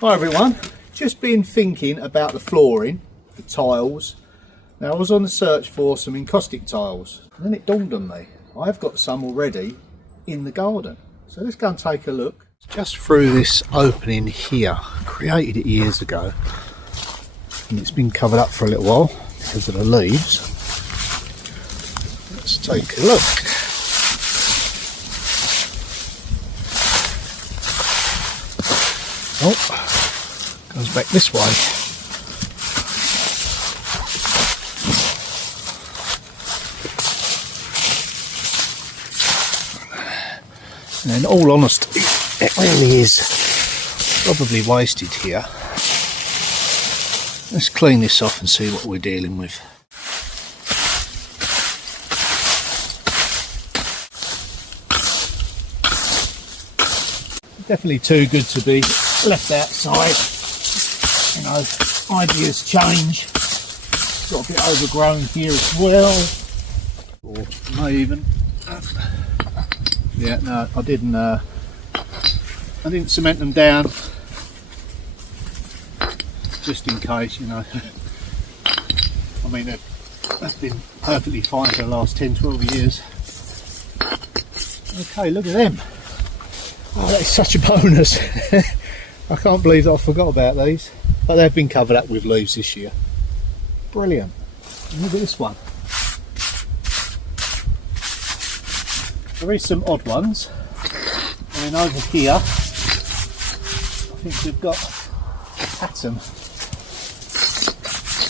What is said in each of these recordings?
Hi everyone, just been thinking about the flooring, the tiles. Now I was on the search for some encaustic tiles and then it dawned on me, I've got some already in the garden. So let's go and take a look. Just through this opening here, I created it years ago and it's been covered up for a little while because of the leaves. Let's take a look. Oh, goes back this way. And in all honesty, it really is probably wasted here. Let's clean this off and see what we're dealing with. Definitely too good to be left outside. You know, ideas change. Got a bit overgrown here as well. Or may even. Yeah, no, I didn't cement them down. Just in case, you know. I mean, they've been perfectly fine for the last 10-12 years. Okay, look at them. Oh, that is such a bonus. I can't believe that I forgot about these, but they've been covered up with leaves this year. Brilliant. And look at this one. There is some odd ones. And then over here, I think we've got a pattern.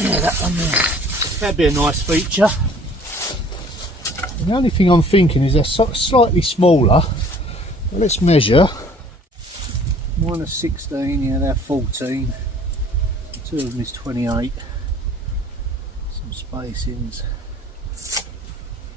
Yeah, that one there. That'd be a nice feature. And the only thing I'm thinking is they're slightly smaller. Well, let's measure. Minus 16, yeah, they're 14. Two of them is 28. Some spacings.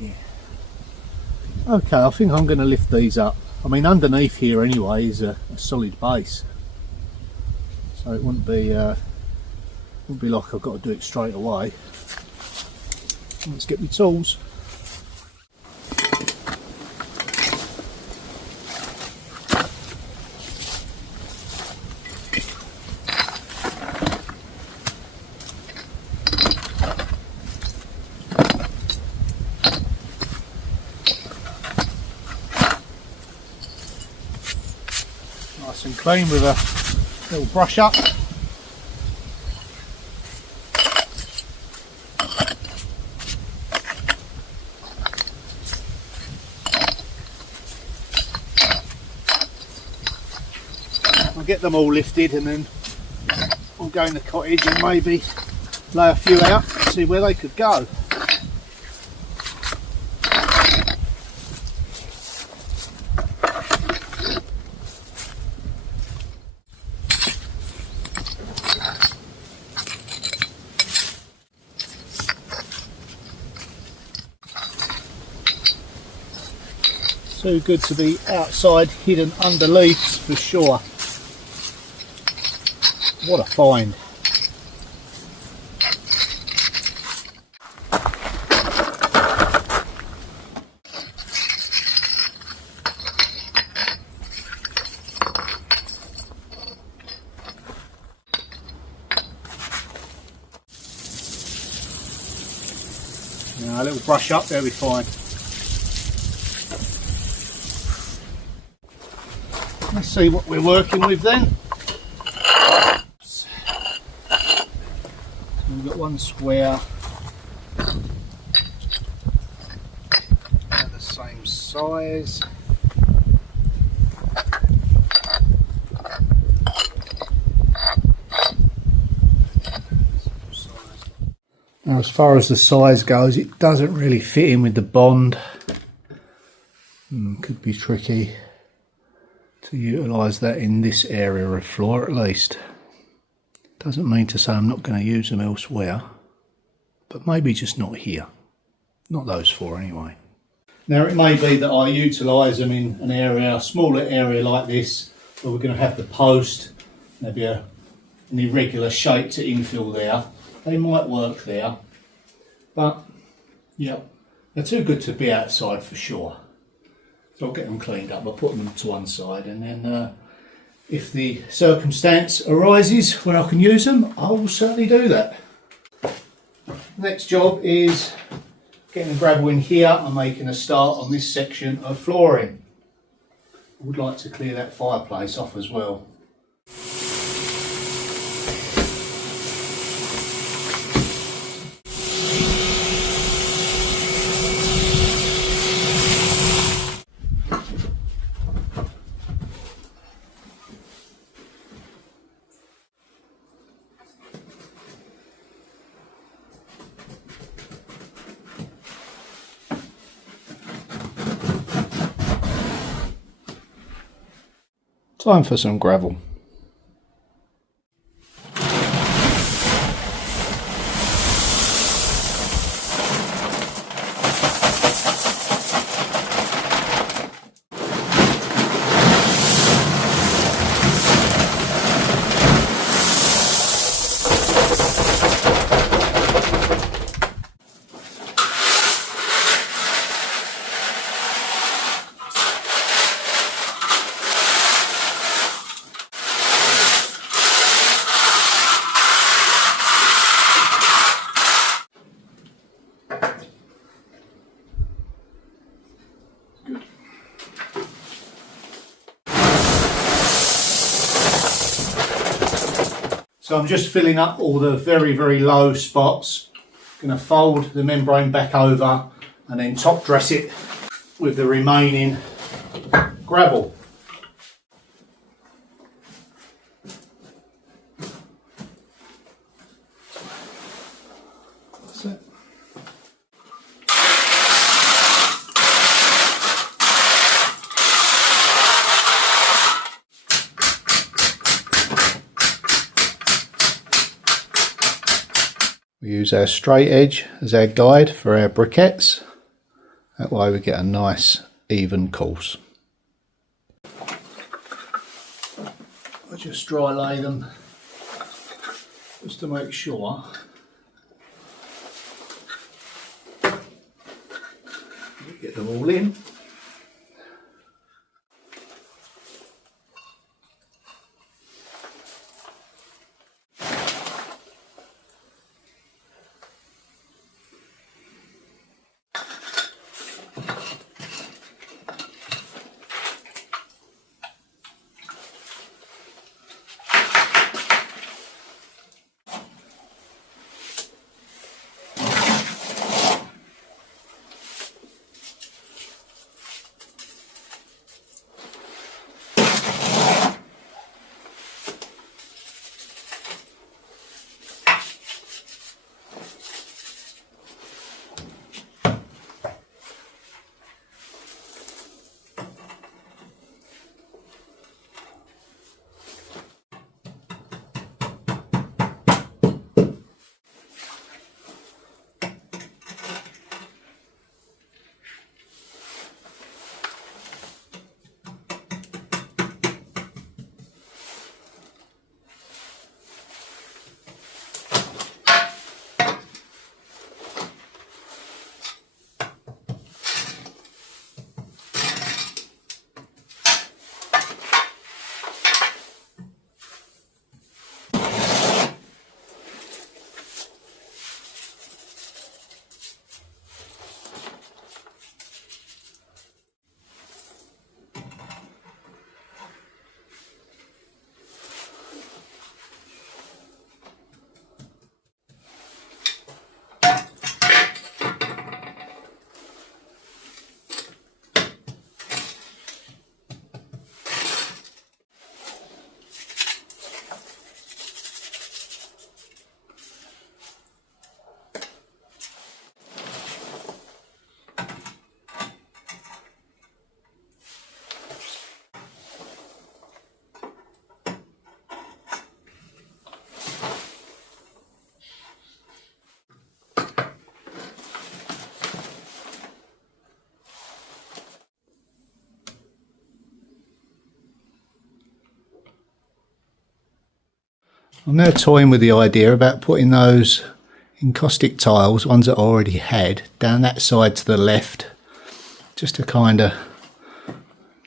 Yeah. Okay, I think I'm going to lift these up. I mean, underneath here anyway is a solid base, so it wouldn't be like I've got to do it straight away. Let's get my tools. Nice and clean with a little brush up. I'll get them all lifted and then we'll go in the cottage and maybe lay a few out and see where they could go. Too good to be outside, hidden under leaves for sure. What a find. Now a little brush up, there we fine. Let's see what we're working with then. So we've got one square, the same size. Now as far as the size goes, it doesn't really fit in with the bond. Could be tricky to utilise that in this area of floor at least. Doesn't mean to say I'm not going to use them elsewhere, but maybe just not here. Not those four anyway. Now it may be that I utilise them in an area, a smaller area like this, where we're going to have the post, maybe an irregular shape to infill there. They might work there, but yeah, they're too good to be outside for sure. So I'll get them cleaned up, I'll put them to one side and then if the circumstance arises where I can use them, I will certainly do that. Next job is getting the gravel in here and making a start on this section of flooring. I would like to clear that fireplace off as well. Time for some gravel. So I'm just filling up all the very, very low spots. Going to fold the membrane back over and then top dress it with the remaining gravel. That's it. We use our straight edge as our guide for our briquettes. That way we get a nice even course. I just dry lay them just to make sure we get them all in. I'm now toying with the idea about putting those encaustic tiles, ones that I already had, down that side to the left, just to kind of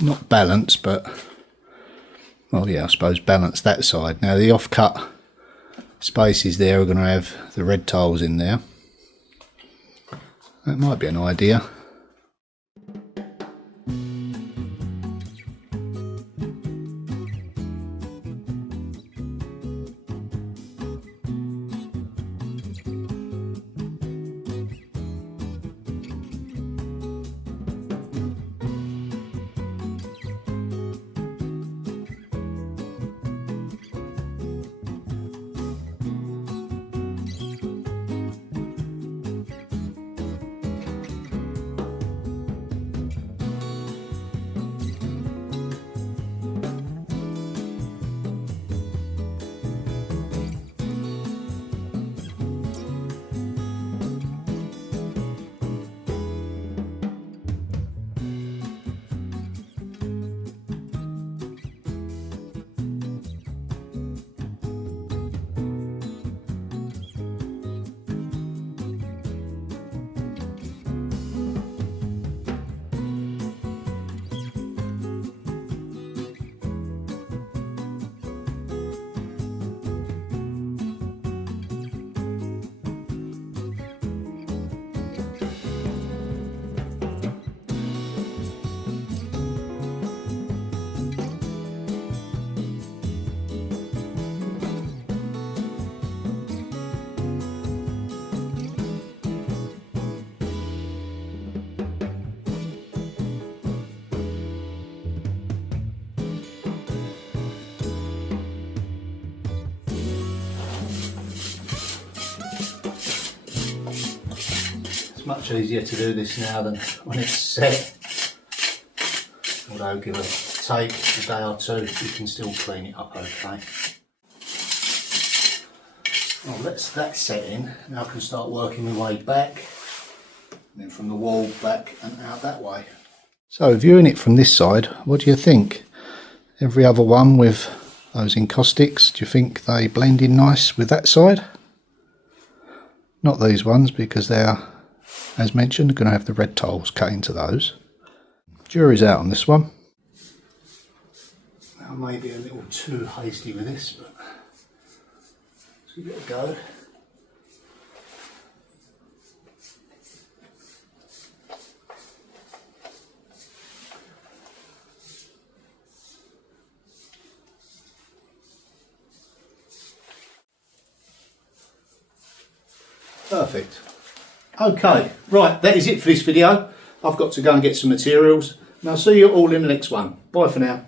not balance but well, yeah, I suppose balance that side. Now the off-cut spaces there are going to have the red tiles in there. That might be an idea. Much easier to do this now than when it's set, although give a take a day or two you can still clean it up okay. Well, that's that set in. Now I can start working my way back, and then from the wall back and out that way. So viewing it from this side, what do you think? Every other one with those encaustics, do you think they blend in nice with that side? Not these ones, because they are, as mentioned, going to have the red tiles cut into those. Jury's out on this one. I may be a little too hasty with this, but let's give it a go. Perfect. Okay, right, that is it for this video. I've got to go and get some materials, and I'll see you all in the next one. Bye for now.